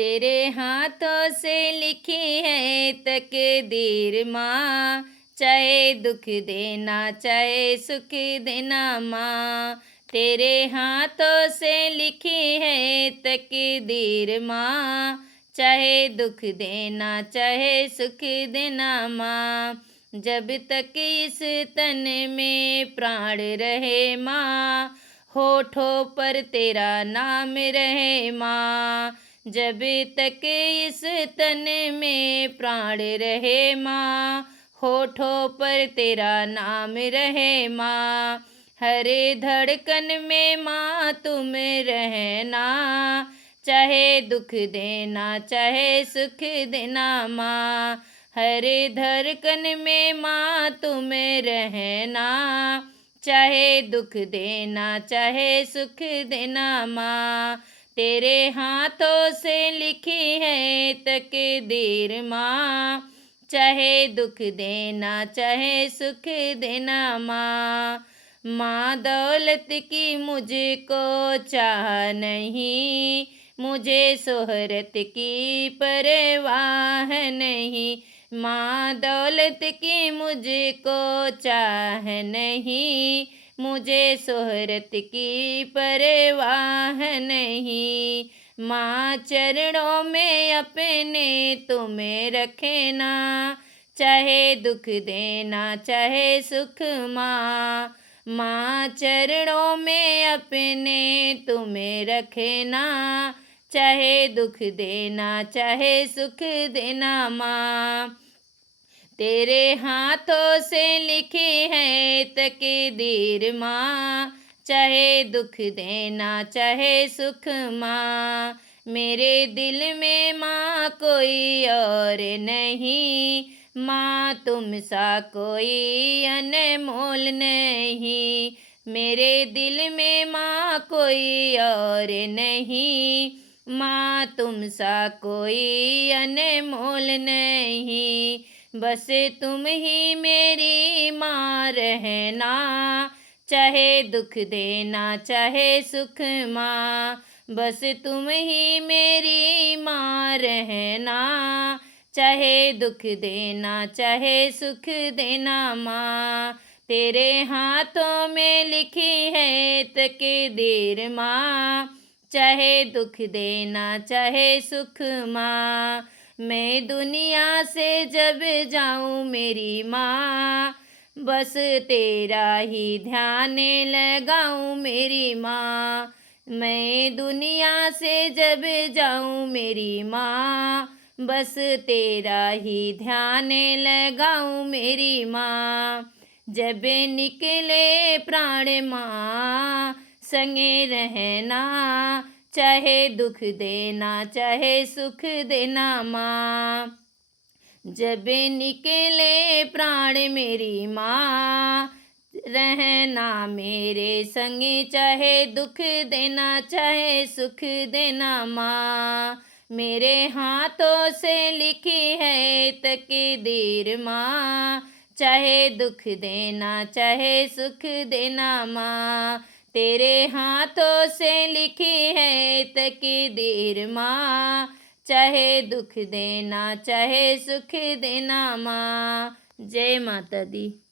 तेरे हाथों से लिखी है तकदीर माँ, चाहे दुख देना चाहे सुख देना माँ। तेरे हाथों से लिखी है तकदीर माँ, चाहे दुख देना चाहे सुख देना माँ। जब तक इस तन में प्राण रहे माँ, होठों पर तेरा नाम रहे माँ। जब तक इस तन में प्राण रहे माँ, होठों पर तेरा नाम रहे माँ। हर धड़कन में माँ तुम रहना, चाहे दुख देना चाहे सुख देना माँ। हर धड़कन में माँ तुम रहना, चाहे दुख देना चाहे सुख देना माँ। तेरे हाथों से लिखी है तकदीर माँ, चाहे दुख देना चाहे सुख देना माँ। माँ दौलत की मुझको चाह नहीं, मुझे शोहरत की परवाह नहीं। माँ दौलत की मुझको चाह नहीं, मुझे शोहरत की परवाह नहीं। माँ चरणों में अपने तुम्हें रखना, चाहे दुख देना चाहे सुख माँ। माँ चरणों में अपने तुम्हें रखना, चाहे दुख देना चाहे सुख देना माँ। तेरे हाथों से लिखी है तकदीर माँ, चाहे दुख देना चाहे सुख माँ। मेरे दिल में माँ कोई और नहीं, माँ तुम सा कोई अनमोल नहीं। मेरे दिल में माँ कोई और नहीं, माँ तुम सा कोई अनमोल नहीं। बस तुम ही मेरी माँ रहना, चाहे दुख देना चाहे सुख माँ। बस तुम ही मेरी माँ रहना, चाहे दुख देना चाहे सुख देना माँ। तेरे हाथों में लिखी है तकदीर माँ, चाहे दुख देना चाहे सुख माँ। मैं दुनिया से जब जाऊँ मेरी माँ, बस तेरा ही ध्यान लगाऊँ मेरी माँ। मैं दुनिया से जब जाऊँ मेरी माँ, बस तेरा ही ध्यान लगाऊँ मेरी माँ। जब निकले प्राण माँ संगे रहना, चाहे दुख देना चाहे सुख देना माँ। जब निकले प्राण मेरी माँ, रहना मेरे संग, चाहे दुख देना चाहे सुख देना माँ। मेरे हाथों से लिखी है तकदीर माँ, चाहे दुख देना चाहे सुख देना माँ। तेरे हाथों से लिखी है तकदीर माँ, चाहे दुख देना चाहे सुख देना माँ। जय माता दी।